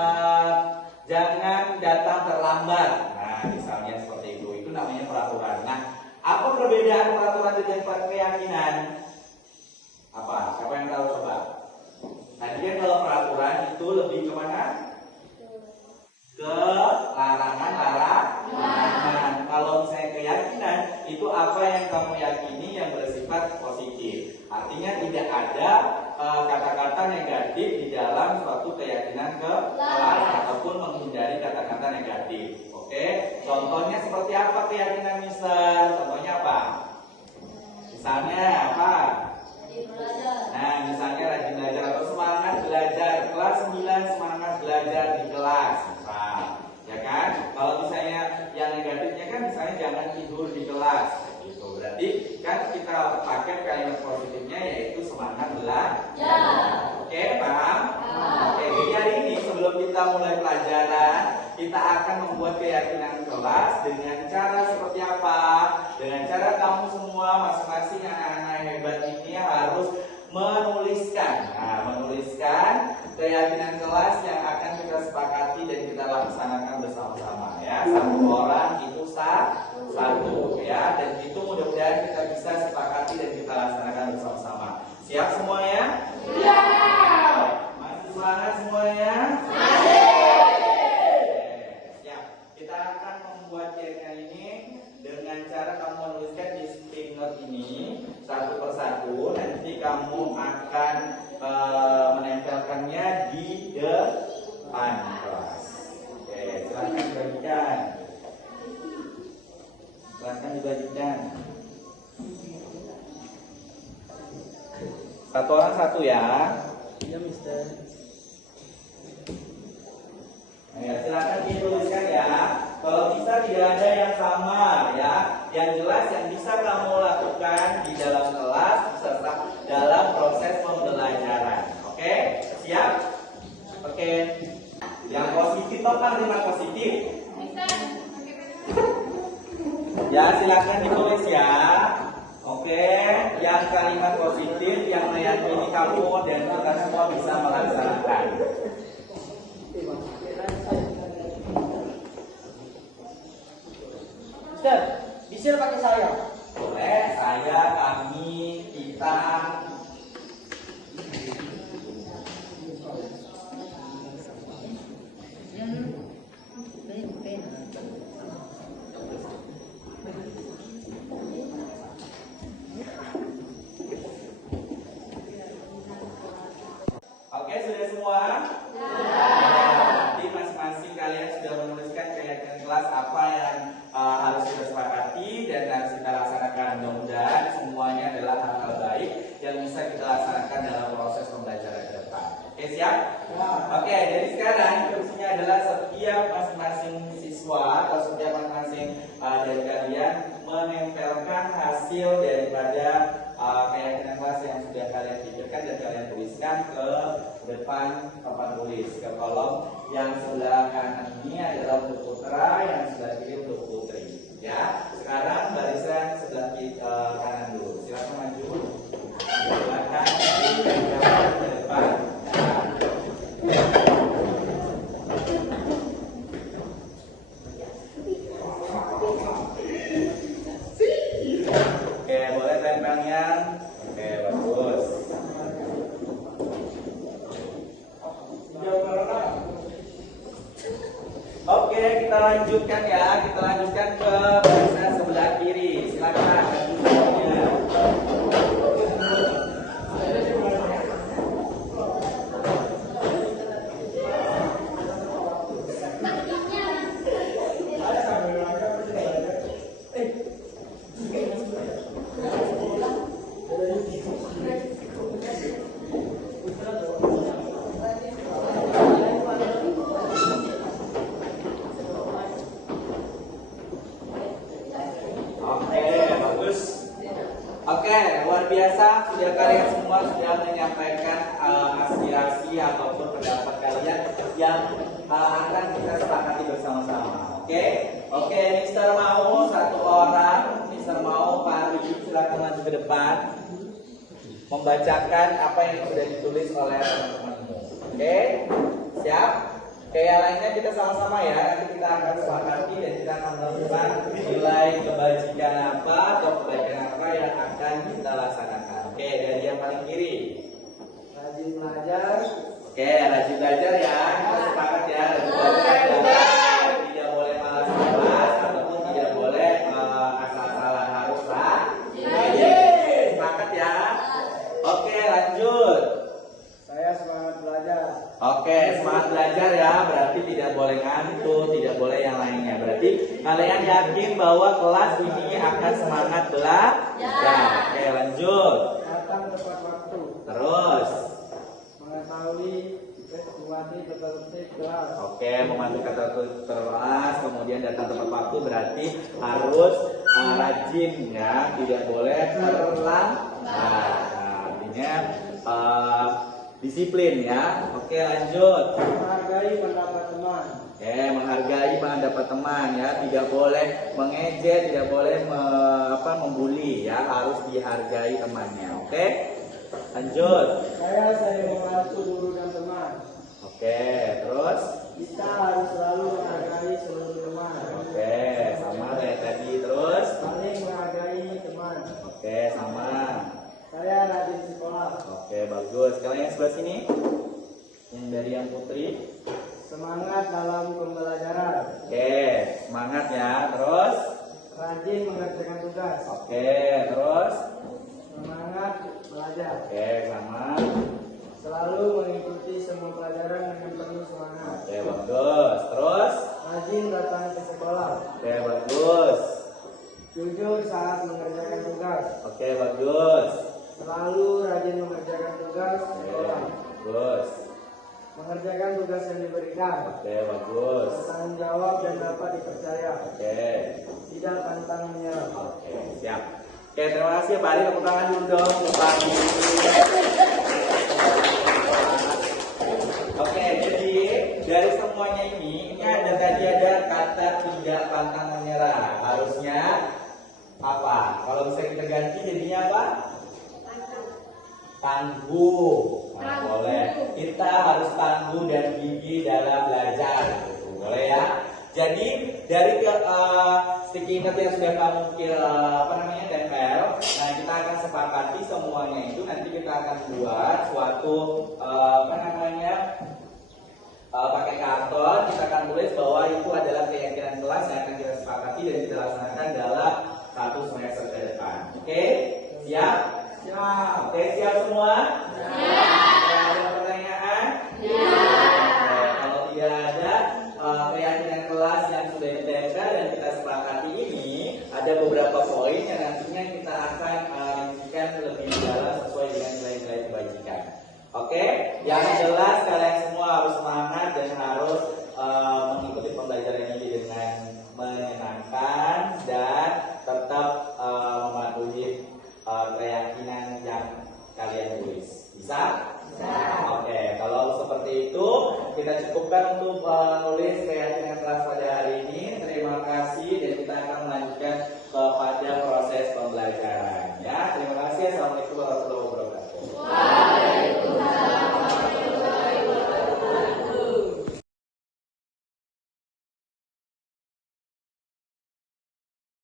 datang terlambat. Nah, misalnya seperti itu namanya peraturan. Nah, apa perbedaan peraturan dengan keyakinan? Apa? Siapa yang tahu coba? Tadi kan kalau peraturan itu lebih kemana? Ke larangan. Kalau misalnya keyakinan itu apa yang kamu yakini yang bersifat positif. Artinya tidak ada kata-kata negatif di dalam suatu keyakinan ataupun menghindari kata-kata negatif. Oke, contohnya seperti apa keyakinan Mister? Contohnya apa? Misalnya apa? Nah, misalnya rajin belajar atau semangat belajar. Kelas 9 semangat belajar di kelas. Misal, ya kan? Kalau misalnya yang negatifnya kan misalnya jangan tidur di kelas. Gitu. Berarti kan kita pakai kalimat positifnya yaitu semangat belajar. Oke, paham? Oke, jadi hari ini sebelum kita mulai pelajaran, kita akan membuat keyakinan kelas dengan cara seperti apa? Dengan cara kamu semua masing-masing anak-anak hebat ini harus menuliskan. Nah, menuliskan keyakinan kelas yang akan kita sepakati dan kita laksanakan bersama-sama ya. Satu orang itu satu ya, dan itu mudah-mudahan kita bisa sepakati dan kita laksanakan bersama-sama. Siap semuanya? Iya. Masih semangat semuanya? Siap. Kita akan membuat keyakinan ini dengan cara kamu menuliskan di stick note ini satu persatu. Nanti kamu akan menempelkannya di depan kelas. Oke, silakan dibagikan. Silakan dibagikan. Satu orang satu ya. Iya, Mister. Ya, silakan dituliskan ya. Kalau bisa tidak ada yang sama ya. Yang jelas yang bisa kamu lakukan di dalam kelas beserta dalam proses pembelajaran. Oke? Siap? Oke. Yang positif toh kalimat positif. Ya, silakan ditulis ya. Oke, yang kalimat positif yang meyakini kamu dan kita semua bisa melaksanakan. Mister, bisa pakai saya? Boleh, saya, kami, kita. Oke, sudah semua? Jadi masing-masing kalian sudah menuliskan keyakinan kelas apa yang harus kita sepakati dan harus kita laksanakan. Mudah-mudahan semuanya adalah hal-hal baik yang bisa kita laksanakan dalam proses pembelajaran ke depan. Oke, siap? Oke, jadi sekarang instruksinya adalah setiap masing-masing siswa atau setiap masing-masing dari kalian menempelkan hasil daripada keyakinan kelas yang sudah kalian pikirkan dan kalian tuliskan ke depan papan tulis, ke kolom yang sebelah kanan ini adalah untuk putra, yang sebelah kiri untuk putri. Ya, sekarang barisan sebelah kanan dulu. Silakan maju. Silakan ke depan. Oke, boleh tempelnya. Oke, bagus. Oke, kita lanjutkan ya. Kita lanjutkan ke barisan sebelah kiri. Silakan. Oke, luar biasa. Sudah kalian semua sudah menyampaikan aspirasi ataupun pendapat kalian yang akan kita sepakati bersama-sama. Oke, Mister mau satu orang, Mister mau Pak Rudi, silakan maju ke depan membacakan apa yang sudah ditulis oleh teman-temanmu. Oke, Siap? Kayak lainnya kita sama-sama ya. Nanti kita akan sepakati dan kita akan melakukan nilai kebajikan apa atau kebaikan apa yang akan kita laksanakan. Oke, dari yang paling kiri. Rajin belajar. Oke, rajin belajar ya. Kita sepakat ya, rajin belajar. Tidak boleh malas-malas ataupun tidak boleh asal-asalan, harus rajin. Sepakat ya. Oke, lanjut. Saya semangat belajar. Oke, semangat belajar ya. Berarti tidak boleh ngantuk, tidak boleh yang lainnya. Berarti kalian yakin bahwa kelas ini akan semangat belajar. Oke, lanjut. Datang tepat waktu. Terus. Mengetahui mematuhi tertib kelas. Oke, mematuhi kata kelas, kemudian datang tepat waktu berarti harus rajin ya, tidak boleh terlambat. Artinya disiplin ya. Oke, lanjut. Menghargai pendapat teman. Oke, menghargai pendapat teman ya, tidak boleh mengejek, tidak boleh membuli ya, harus dihargai temannya. Oke, lanjut. Saya sering membantu guru dan teman. Oke, terus. Kita harus selalu menghargai seluruh teman. Oke, sama kayak tadi. Terus. Saling menghargai teman. Oke, sama. Saya rajin sekolah. Oke, bagus. Kalau yang sebelah sini, yang dari yang putri. Semangat dalam pembelajaran. Oke, semangat ya. Terus. Rajin mengerjakan tugas. Oke, terus. Semangat belajar. Oke, sama. Selalu mengikuti semua pelajaran dengan penuh semangat. Oke, bagus. Terus. Rajin datang ke sekolah. Oke, bagus. Jujur saat mengerjakan tugas. Oke, bagus. Selalu rajin mengerjakan tugas sekolah. Bagus. Mengerjakan tugas yang diberikan. Oke, bagus. Bertanggung jawab dan dapat dipercaya. Oke. Tidak pantang menyerah. Oke, siap. Oke, terima kasih Pak Ari. Tepuk tangan dulu dong untuk Pak Ari. Oke, jadi dari semuanya ini ada tadi ada kata tidak pantang menyerah. Harusnya apa? Kalau bisa kita ganti jadinya apa? Tangguh. Nah, boleh. Kita harus tangguh dan gigih dalam belajar. Boleh ya? Jadi dari sticky note yang sudah kamu tempel, nah kita akan sepakati semuanya itu nanti kita akan buat suatu pakai karton, kita akan tulis bahwa itu adalah keyakinan kelas yang akan kita sepakati dan kita laksanakan dalam satu semester ke depan. Oke? Siap? Siap. Oke, siap semua? Siap. Ada pertanyaan? Kalau tidak ada keyakinan kelas yang sudah ditempel dan kita sepakati ini, ada beberapa poin yang nantinya kita akan rincikan lebih dalam sesuai dengan nilai-nilai kebajikan. Oke, yang jelas kalian semua harus semangat dan harus mengikuti pembelajaran ini dengan menyenangkan dan tetap mematuhi keyakinan yang kalian tulis. Bisa? Oke, kalau seperti itu kita cukupkan untuk menulis keyakinan kelas pada hari ini. Terima kasih dan kita akan melanjutkan kepada proses pembelajaran.